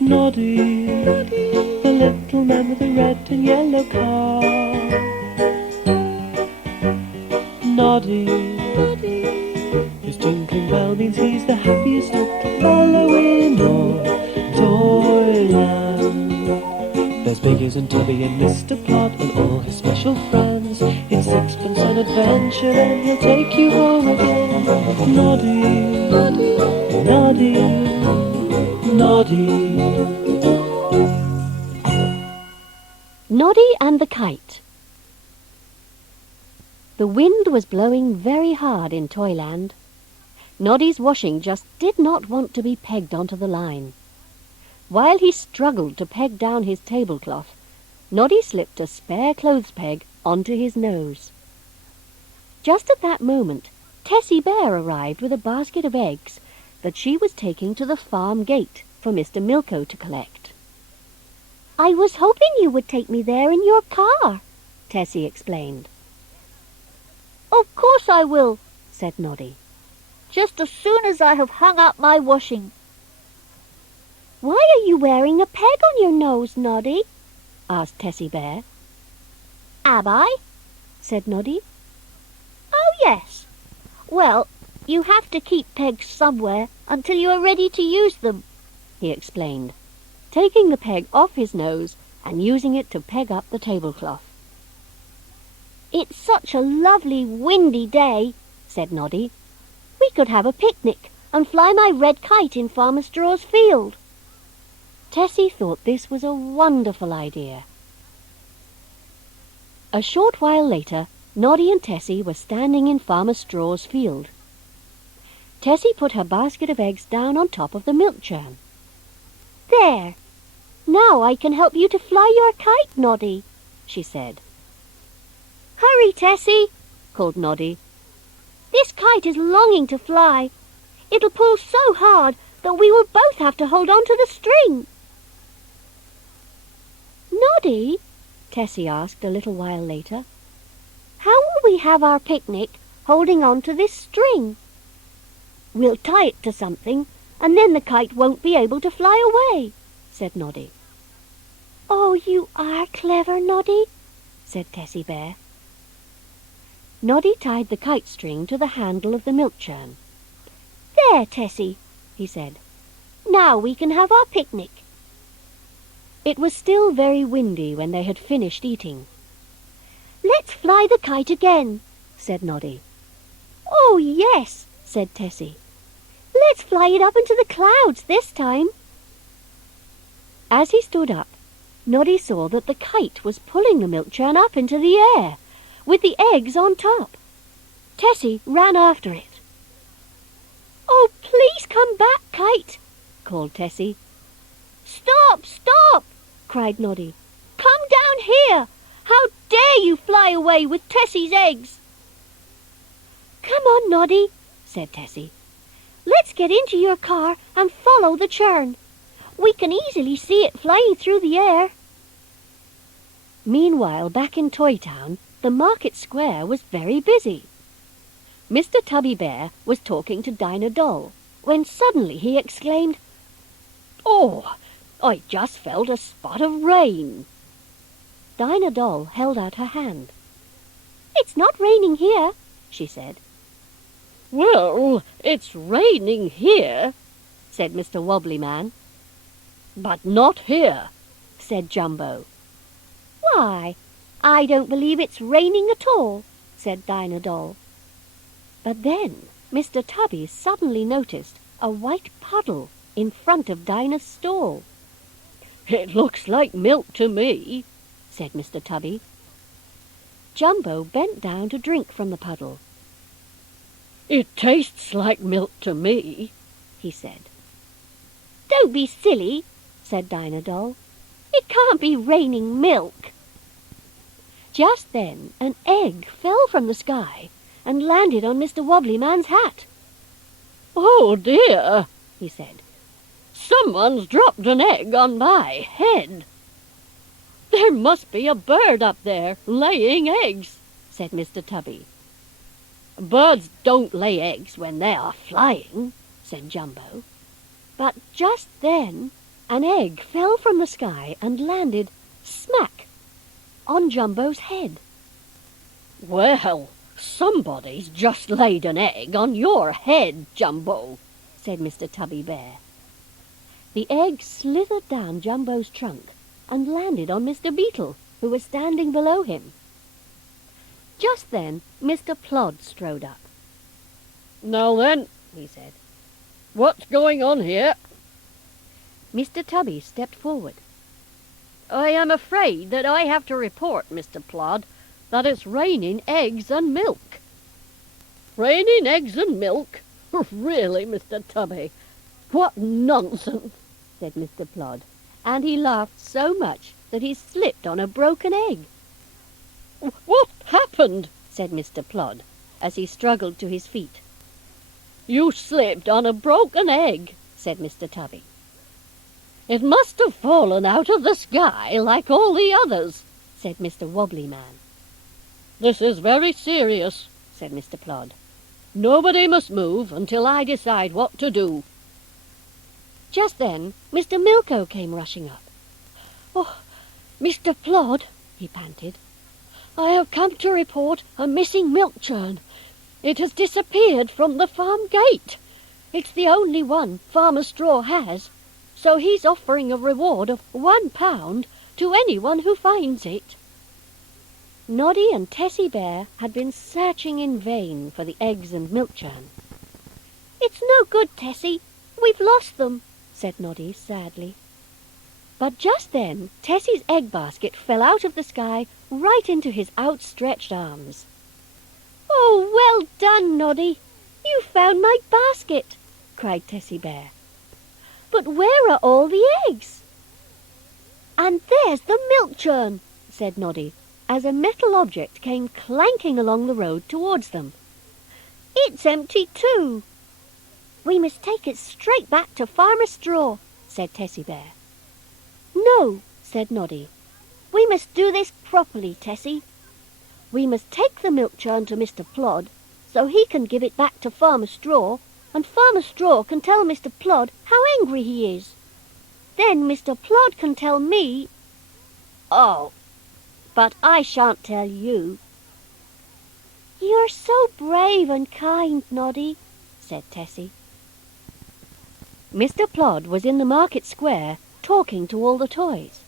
Noddy, the little man with the red and yellow car. Noddy, his tinkling bell means he's the happiest little fellow in all Toyland. There's Biggers and Tubby and Mr. Plod and all his special friends. It's sixpence an adventure and he'll take you home again. Noddy, Noddy, Noddy. Noddy and the Kite. The wind was blowing very hard in Toyland. Noddy's washing just did not want to be pegged onto the line. While he struggled to peg down his tablecloth, Noddy slipped a spare clothes peg onto his nose. Just at that moment, Tessie Bear arrived with a basket of eggs that she was taking to the farm gate for Mr. Milko to collect. "I was hoping you would take me there in your car," Tessie explained. "Of course I will," said Noddy. "Just as soon as I have hung up my washing." "Why are you wearing a peg on your nose, Noddy?" asked Tessie Bear. "Am I?" said Noddy. "Oh, yes. Well, you have to keep pegs somewhere until you are ready to use them," he explained, taking the peg off his nose and using it to peg up the tablecloth. "It's such a lovely windy day," said Noddy. "We could have a picnic and fly my red kite in Farmer Straw's field." Tessie thought this was a wonderful idea. A short while later, Noddy and Tessie were standing in Farmer Straw's field. Tessie put her basket of eggs down on top of the milk churn. "There! Now I can help you to fly your kite, Noddy," she said. "Hurry, Tessie," called Noddy. "This kite is longing to fly. It'll pull so hard that we will both have to hold on to the string." "Noddy," Tessie asked a little while later, "how will we have our picnic holding on to this string?" "We'll tie it to something, and then the kite won't be able to fly away," said Noddy. "Oh, you are clever, Noddy," said Tessie Bear. Noddy tied the kite string to the handle of the milk churn. "There, Tessie," he said. "Now we can have our picnic." It was still very windy when they had finished eating. "Let's fly the kite again," said Noddy. "Oh, yes," said Tessie. "Let's fly it up into the clouds this time." As he stood up, Noddy saw that the kite was pulling the milk churn up into the air, with the eggs on top. Tessie ran after it. "Oh, please come back, Kite," called Tessie. "Stop, stop!" cried Noddy. "Come down here! How dare you fly away with Tessie's eggs?" "Come on, Noddy," said Tessie. "Let's get into your car and follow the churn. We can easily see it flying through the air." Meanwhile, back in Toy Town, the market square was very busy. Mr. Tubby Bear was talking to Dinah Doll, when suddenly he exclaimed, "Oh, I just felt a spot of rain." Dinah Doll held out her hand. "It's not raining here," she said. "Well, it's raining here," said Mr. Wobbly Man. "But not here," said Jumbo. "Why, I don't believe it's raining at all," said Dinah Doll. But then Mr. Tubby suddenly noticed a white puddle in front of Dinah's stall. "It looks like milk to me," said Mr. Tubby. Jumbo bent down to drink from the puddle. "It tastes like milk to me," he said. "Don't be silly," said Dinah Doll. "It can't be raining milk." Just then an egg fell from the sky and landed on Mr. Wobbly Man's hat. "Oh dear," he said. "Someone's dropped an egg on my head." "There must be a bird up there laying eggs," said Mr. Tubby. Birds don't lay eggs when they are flying, said Jumbo. But just then an egg fell from the sky and landed smack on Jumbo's head. Well, somebody's just laid an egg on your head, Jumbo, said Mr. Tubby Bear. The egg slithered down Jumbo's trunk and landed on Mr. Beetle, who was standing below him. Just then Mr. Plod strode up. Now then, he said, what's going on here? Mr. Tubby stepped forward. I am afraid that I have to report, Mr. Plod, that it's raining eggs and milk. Raining eggs and milk? Really, Mr. Tubby? What nonsense, said Mr. Plod, and he laughed so much that he slipped on a broken egg. What happened? Said Mr. Plod, as he struggled to his feet. You slipped on a broken egg, said Mr. Tubby. It must have fallen out of the sky like all the others, said Mr. Wobbly Man. This is very serious, said Mr. Plod. Nobody must move until I decide what to do. Just then Mr. Milko came rushing up. Oh, Mr. Plod, he panted, I have come to report a missing milk churn. It has disappeared from the farm gate. It's the only one Farmer Straw has, so he's offering a reward of £1 to anyone who finds it. Noddy and Tessie Bear had been searching in vain for the eggs and milk churn. It's no good, Tessie. We've lost them, said Noddy sadly. But just then Tessie's egg basket fell out of the sky right into his outstretched arms. Oh, well done, Noddy. You found my basket, cried Tessie Bear. But where are all the eggs? And there's the milk churn, said Noddy, as a metal object came clanking along the road towards them. It's empty too. We must take it straight back to Farmer Straw, said Tessie Bear. No, said Noddy. We must do this properly, Tessie. We must take the milk churn to Mr. Plod, so he can give it back to Farmer Straw, and Farmer Straw can tell Mr. Plod how angry he is. Then Mr. Plod can tell me... Oh, but I shan't tell you. You're so brave and kind, Noddy, said Tessie. Mr. Plod was in the market square, talking to all the toys.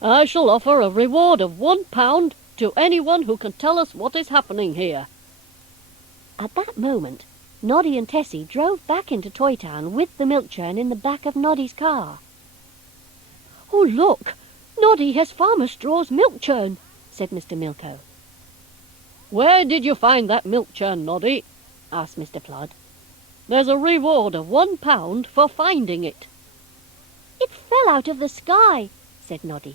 I shall offer a reward of £1 to anyone who can tell us what is happening here. At that moment, Noddy and Tessie drove back into Toy Town with the milk churn in the back of Noddy's car. Oh, look! Noddy has Farmer Straw's milk churn, said Mr. Milko. Where did you find that milk churn, Noddy? asked Mr. Plod. There's a reward of £1 for finding it. It fell out of the sky, said Noddy.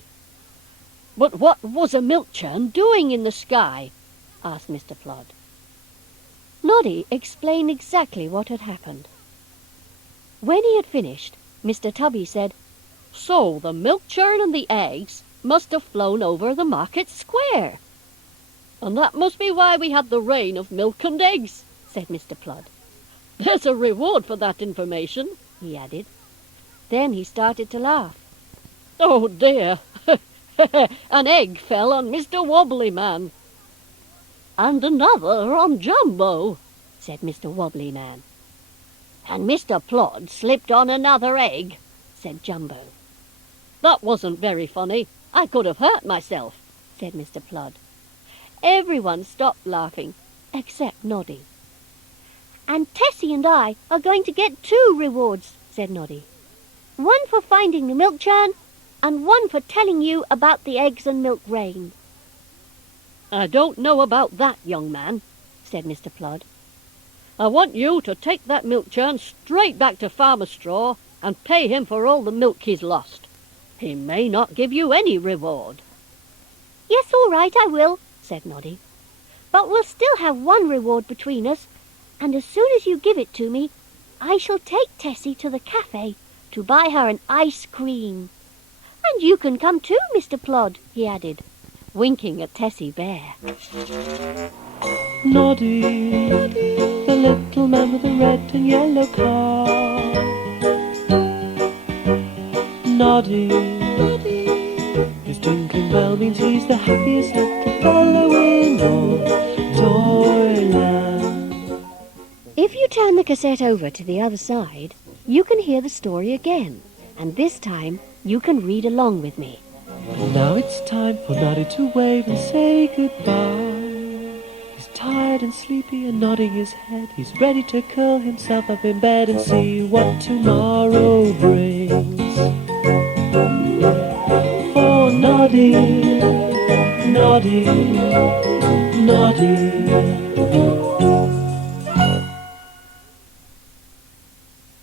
But what was a milk churn doing in the sky? asked Mr. Plod. Noddy explained exactly what had happened. When he had finished, Mr. Tubby said, So the milk churn and the eggs must have flown over the market square. And that must be why we had the rain of milk and eggs, said Mr. Plod. There's a reward for that information, he added. Then he started to laugh. Oh dear, an egg fell on Mr. Wobbly Man. And another on Jumbo, said Mr. Wobbly Man. And Mr. Plod slipped on another egg, said Jumbo. That wasn't very funny. I could have hurt myself, said Mr. Plod. Everyone stopped laughing, except Noddy. And Tessie and I are going to get 2 rewards, said Noddy. One for finding the milk churn, and one for telling you about the eggs and milk rain. I don't know about that, young man, said Mr. Plod. I want you to take that milk churn straight back to Farmer Straw and pay him for all the milk he's lost. He may not give you any reward. Yes, all right, I will, said Noddy. But we'll still have 1 reward between us, and as soon as you give it to me, I shall take Tessie to the cafe to buy her an ice cream. And you can come too, Mr. Plod, he added, winking at Tessie Bear. Noddy, the little man with the red and yellow car. Noddy, his twinkling bell means he's the happiest little fellow in all Toyland. If you turn the cassette over to the other side, you can hear the story again, and this time you can read along with me. And now it's time for Noddy to wave and say goodbye. He's tired and sleepy and nodding his head. He's ready to curl himself up in bed and see what tomorrow brings. For Noddy, Noddy, Noddy.